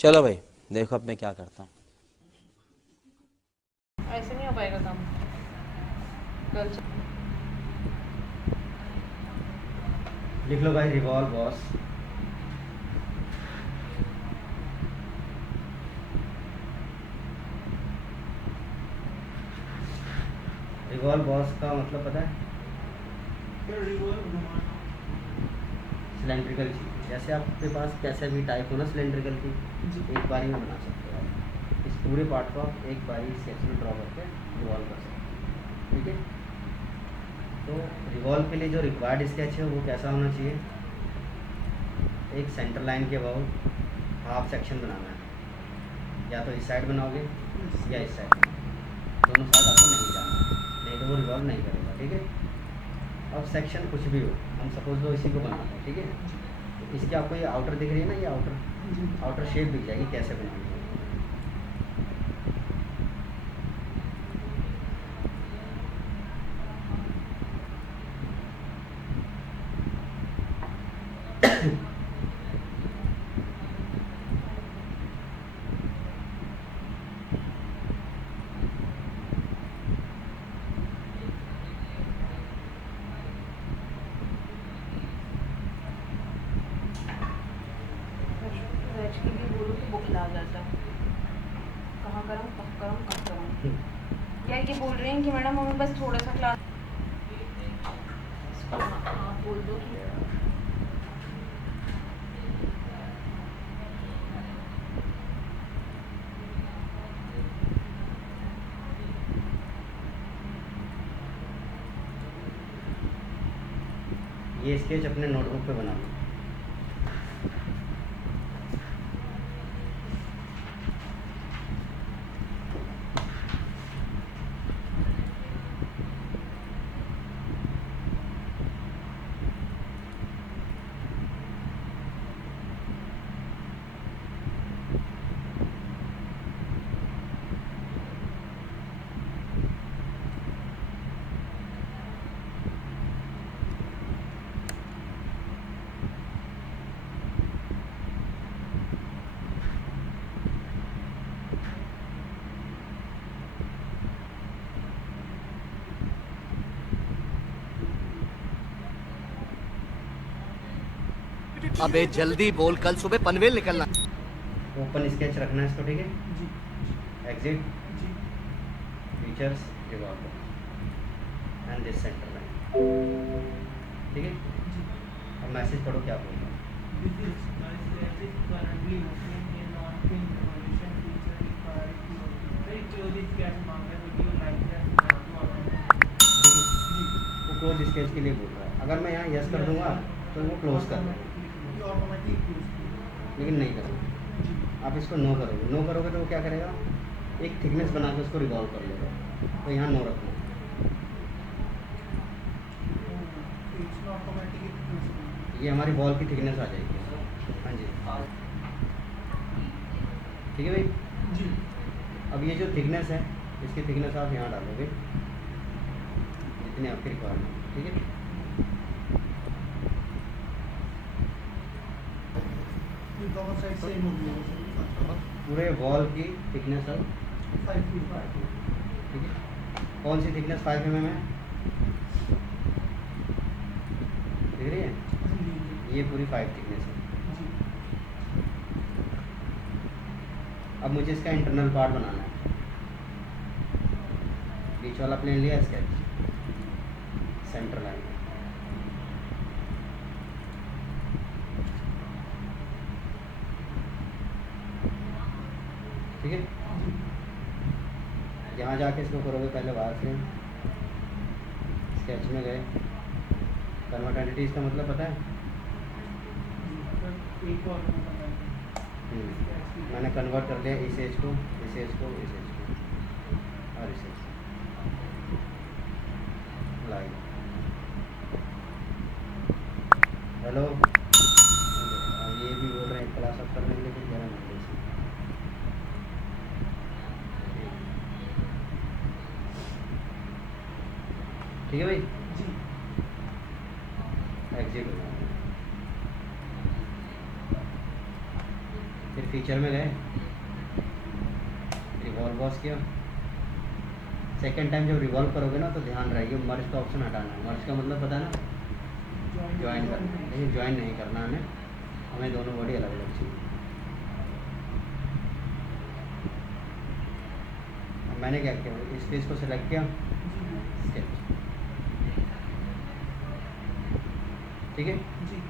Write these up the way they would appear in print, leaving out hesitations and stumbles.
चलो भाई, देखो अब मैं क्या करता हूँ। ऐसे नहीं हो पाएगा काम। कल लिख लो भाई, रिवॉल्व बॉस। रिवॉल्व बॉस का मतलब पता है? सिलेंड्रिकल चीज़, जैसे आपके पास कैसे भी टाइप हो ना सिलेंड्रिकल की, एक बारी में बना सकते हो आप। इस पूरे पार्ट को आप एक बारी स्केच में ड्रॉ करके रिवॉल्व कर सकते हो। ठीक है, तो रिवॉल्व के लिए जो रिक्वायर्ड स्केच है वो कैसा होना चाहिए? एक सेंटर लाइन के अबाउट हाफ सेक्शन बनाना है। या तो इस साइड बनाओगे या इस साइड, दोनों साइड आपको नहीं जाना है, नहीं तो वो रिवॉल्व नहीं करेगा। ठीक है, अब सेक्शन कुछ भी हो, हम सपोज लो इसी को बनाते हैं। ठीक है, तो इसकी आपको ये आउटर दिख रही है ना, ये आउटर आउटर शेप दिख जाएगी कैसे बनानी है। वेज के लिए बोलो तो बुक ला जाता। कहाँ करूँ कब करूँ कब करूँ। यार ये बोल रहे हैं कि मैडम हमें बस थोड़ा सा क्लास। इसको आप बोल दो कि ये स्केच अपने नोटबुक पे बना लो। अबे जल्दी बोल, कल सुबह पनवेल निकलना। ओपन स्केच रखना है इसको। ठीक है, exit, features, revolve and this centre line. ठीक है, अब मैसेज पढ़ो क्या बोल रहा है। ठीक है, वो क्लोज स्केच के लिए बोल रहा है। अगर मैं यहाँ यस कर दूंगा तो वो क्लोज कर देगा, लेकिन नहीं करोगे। आप इसको नो करोगे, नो करोगे तो वो क्या करेगा, एक थिकनेस बना के उसको रिवॉल्व कर लेगा। तो यहाँ नो रखना। ये हमारी बॉल की थिकनेस आ जाएगी। हाँ जी, ठीक है भाई जी। अब ये जो थिकनेस है, इसकी थिकनेस आप यहाँ डालोगे जितनी आपकी रिक्वायरमेंट। ठीक है, दोनों साइड सेम होगी पूरे वॉल की थिकनेस अब 5 फीट। ठीक है, कौन सी थिकनेस 5 mm है, दिख रही है? ये पूरी 5 थिकनेस है। अब मुझे इसका इंटरनल पार्ट बनाना है। बीच वाला प्लेन लिया, स्केच, सेंटर लाइन। ठीक है, यहाँ जाके इसको करोगे पहले बाहर से स्केच में गए, कन्वर्ट एंटिटीज का मतलब पता है? एक और मैंने कन्वर्ट कर लिया इस एज को, इस एज को, इस एज को और इस एज को। लाइन, हेलो, अब ये भी बोल रहे हैं क्लास अप करने के लिए, कुछ मेरा नहीं है। ठीक है भाई, एग्जिट हो जाओ, फिर फीचर में गए, रिवॉल्व वॉश किया। सेकेंड टाइम जब रिवॉल्व करोगे ना तो ध्यान रहिए मर्ज का ऑप्शन हटाना है। मर्ज का मतलब पता है ना, ज्वाइन करना है, लेकिन ज्वाइन नहीं करना हमें दोनों बॉडी अलग अलग चाहिए। अब मैंने क्या किया, इस फेस को सिलेक्ट किया, स्केच, ठीक है। जी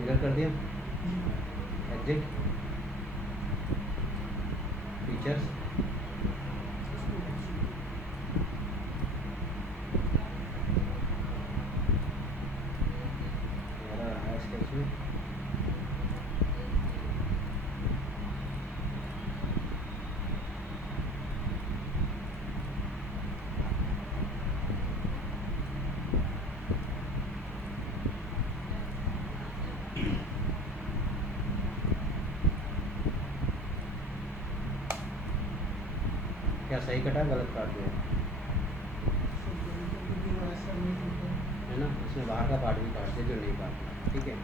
मिरर कर दिया, एग्जिट, फीचर्स, स्केच में क्या सही कटा, गलत काट दिया है ना। इसमें बाहर का पार्ट भी काट दिया जो नहीं काटना, ठीक है।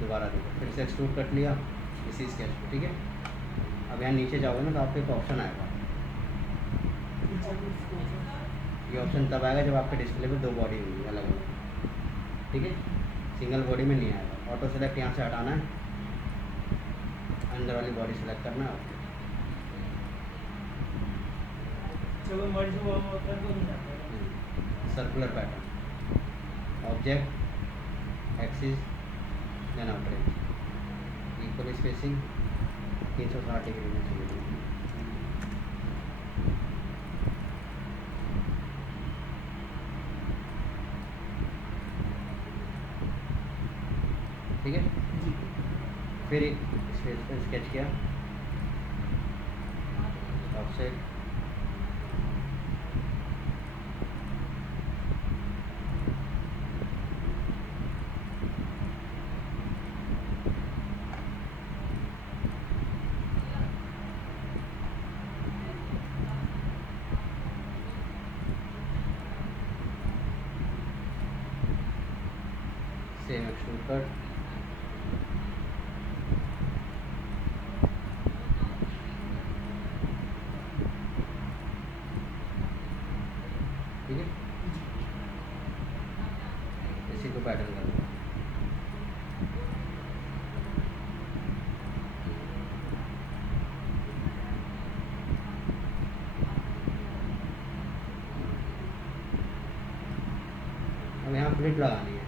दोबारा देखो, फिर से एक्सट्रूड कट लिया इसी स्केच पे, ठीक है। अब यहाँ नीचे जाओगे ना तो आपको एक ऑप्शन आएगा, ये ऑप्शन तब आएगा जब आपके डिस्प्ले पे दो बॉडी होंगी अलग अलग, ठीक है। सिंगल बॉडी में नहीं आएगा। ऑटो सेलेक्ट यहाँ से हटाना है, अंदर वाली बॉडी सेलेक्ट करना है। चलो मर्ज हुआ कर दो नहीं जाता है। Circular pattern, object, axis, then outer edge, equal spacing 360 degree में चाहिए, ठीक है। फिर एक स्पेस पर स्केच किया, ऑफसेट, सेम एक्सट्रूड कट, ठीक है। इसी को पैटर्न कर लो। अब यहाँ प्लेट लगानी है,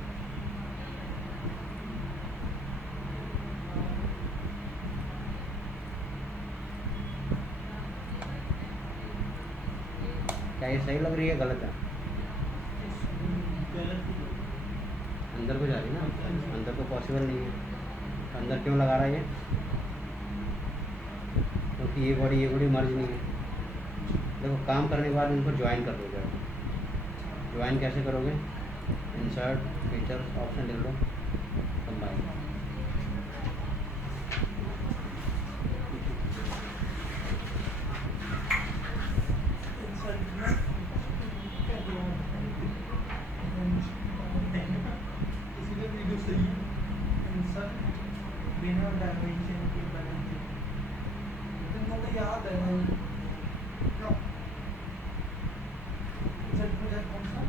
क्या ये सही लग रही है, गलत है? अंदर को जा रही है ना, अंदर को पॉसिबल नहीं है। अंदर क्यों लगा रहा है ये? क्योंकि ये बॉडी मर्ज नहीं है। देखो काम करने के बाद इनको ज्वाइन कर दो। ज्वाइन कैसे करोगे? इंसर्ट, फीचर्स, ऑप्शन ले लो, कंबाइन। इसलिए वीडियो सही है, इंसर्ट बिना डायमेंशन के बनाते तुमको तो याद है ना क्या इंसर्ट में कौन सा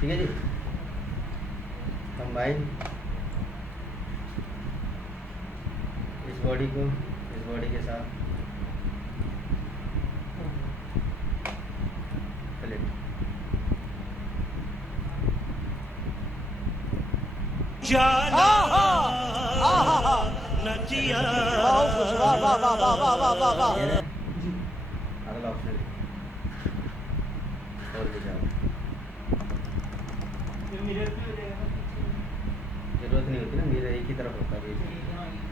ठीक है जी। कंबाइन इस बॉडी को इस बॉडी के साथ फ्लिप। ये रहा। जी अगला ऑप्शन और भी जाओ, ये मिरर भी हो जाएगा ना पीछे। जरूरत नहीं होती ना, मेरा एक ही तरफ होता है ये। हाँ, ये।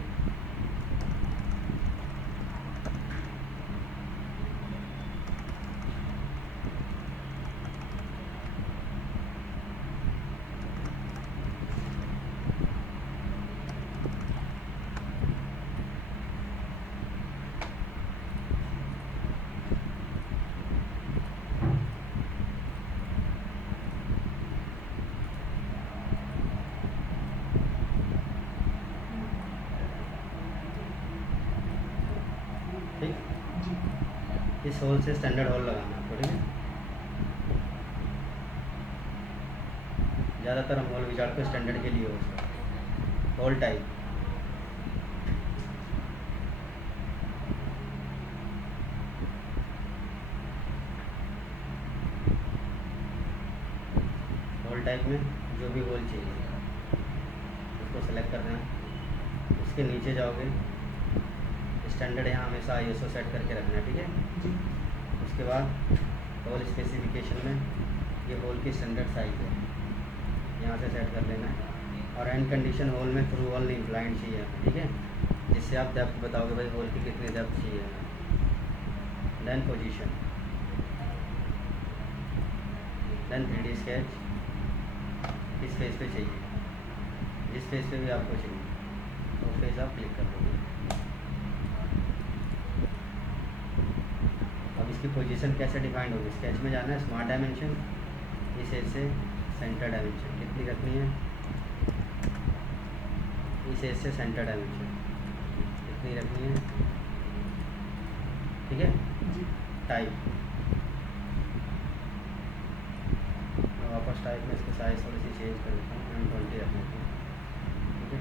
ठीक, जी इस होल से स्टैंडर्ड होल लगाना है आपको, ठीक है। ज़्यादातर हम होल विजार्ड को स्टैंडर्ड के लिए यूज़ करते हैं। होल टाइप, होल टाइप में जो भी होल चाहिए उसको सेलेक्ट करना है। उसके नीचे जाओगे, स्टैंडर्ड यहाँ हमेशा ISO सेट करके रखना है, ठीक है। जी उसके बाद होल स्पेसिफिकेशन में ये होल की स्टैंडर्ड साइज़ है, यहाँ से सेट कर लेना है। और एंड कंडीशन होल में थ्रू होल नहीं, ब्लाइंड चाहिए हमें, ठीक है, जिससे आप डेप्थ बताओगे भाई होल की कितनी डेप्थ चाहिए हमें। Then position, then 3D sketch किस फेस पे चाहिए, जिस फेस पे भी आपको चाहिए वो फेस आप क्लिक कर दोगे। अब इसकी पोजीशन कैसे डिफाइंड होगी, स्केच में जाना है, स्मार्ट डायमेंशन, इस एज से सेंटर डायमेंशन कितनी रखनी है, इस एज से सेंटर डायमेंशन कितनी रखनी है, ठीक है। जी टाइप, मैं वापस टाइप में इसकी साइज़ थोड़ी सी चेंज कर देता हूँ, M 20 रख लेता हूँ, ठीक है।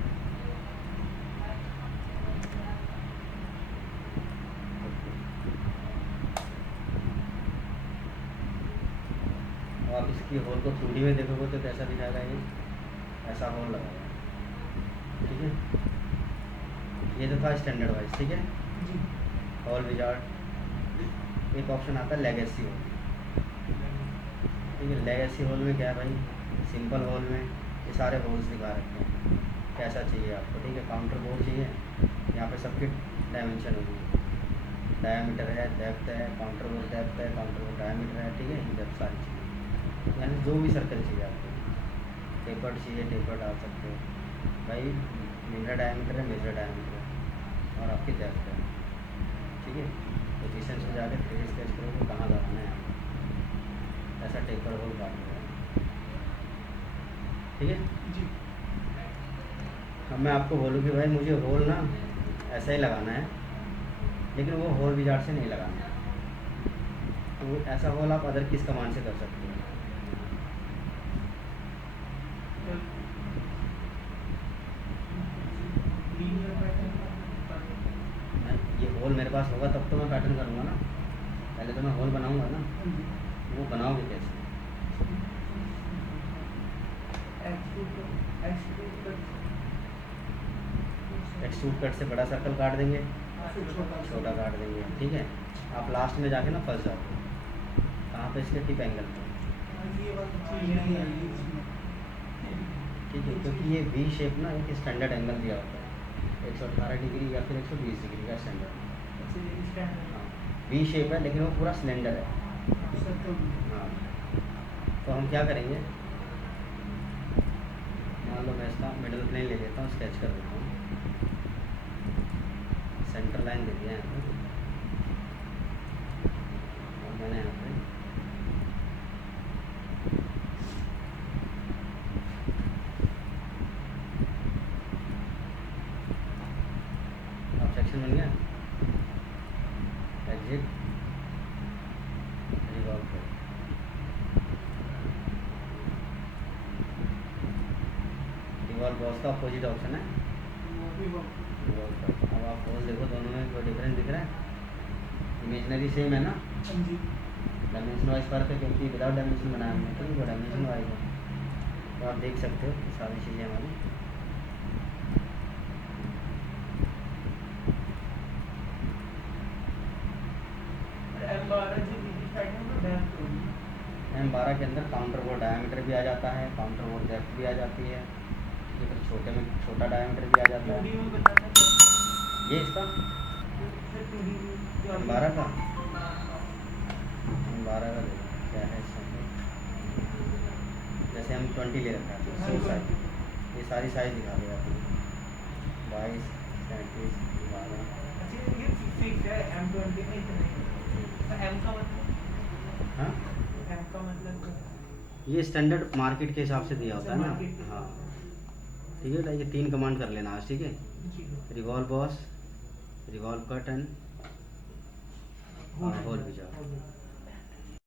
और आप इसकी होल को 2D में देखोगे तो कैसा दिखाएगा, ये ऐसा होल लगा हुआ है, ठीक है। ये तो था स्टैंडर्ड वाइज, ठीक है। जी होल विजार्ड, एक ऑप्शन आता है लेगेसी होल, ठीक है। लेगेसी होल में क्या है भाई, सिंपल होल में ये सारे होल्स दिखा रखे हैं, कैसा चाहिए आपको, ठीक है। काउंटर बोर्ड चाहिए, यहाँ पे सबकी डायमेंशन होगी, डायमीटर है, डेप्थ है, काउंटर बोर्ड डेप्थ है, काउंटर बोर्ड डायमीटर है, ठीक है। इन डेप्थ सारी चाहिए, यानी जो भी सर्कल चाहिए आपको, टेपर्ड चाहिए टेपर्ड डाल सकते हो भाई, मेजर डायमीटर है, मेजर डायमीटर है, और आपकी डेप्थ है, ठीक है। पोजीशन में जाके 3D स्केच करोगे कहाँ लगाना है आपको, ऐसा टेपर होल काट देगा, ठीक है। जी अब मैं आपको बोलूँ कि भाई मुझे होल ना ऐसा ही लगाना है, लेकिन वो होल विजार्ड से नहीं लगाना है, तो ऐसा होल आप अदर किस कमांड से कर सकते हो। लीनियर पैटर्न ये होल मेरे पास होगा तब तो मैं पैटर्न करूँगा ना, पहले तो मैं होल बनाऊँगा ना, वो बनाओगे कैसे। एक्सट्रूड कट से बड़ा सर्कल काट देंगे, छोटा काट देंगे, ठीक है। आप लास्ट में जाके ना फंस जाओगे, कहाँ पे, इसके टिप एंगल पे, ठीक है। क्योंकि ये वी शेप ना एक स्टैंडर्ड एंगल दिया होता है, 118 डिग्री या फिर 120 डिग्री का स्टैंडर्ड, हाँ वी शेप है, लेकिन वो पूरा सिलेंडर है, हाँ। तो हम क्या करेंगे, मान लो मैं इसका मिडल प्लेन ले लेता हूँ, स्केच कर देता हूँ, सेंटर लाइन दे दिया है यहाँ पे, और मैंने यहाँ पे अब सेक्शन बन गया, एग्जिट, रिवॉल्व करो, रिवॉल्व बॉस का अपोजिट ऑप्शन है, रिवॉल्व करो। अब आप होल देखो, दोनों में कोई डिफरेंस दिख रहा है, इमेजनरी सेम है ना, डायमेंशन वाइज फर्क है, क्योंकि विदाउट डायमेंशन बनाया हमने, तो वो डायमेंशन वाइज है, तो आप देख सकते हो सारी चीज़ें हमारी। M12 जी बीजी साइड में तो डैम होगी। M12 के अंदर काउंटर बोर्ड डायमीटर भी आ जाता है, काउंटर बोर्ड डेप्थ भी आ जाती है, ठीक है, फिर छोटे में छोटा डायमीटर भी आ जाता है। 2D में बताना क्या ये इसका है 2D में जो M12 का M12 का देखो क्या है इसमें। जैसे हम 20 ले रखा है हाँ, तो जो साइज, ये सारी साइज दिखा देगा आपको, 22, 37, 12। अच्छा ये फिक्स है M20 में इतना ही। तो M का मतलब हाँ M का मतलब क्या है? ये स्टैंडर्ड मार्केट के हिसाब से दिया होता है मार्केट के ना। हाँ हिसाब ठीक है, ये 3 कमांड कर लेना आज, ठीक है। जी revolve boss, revolve cut and होल भी जाओ।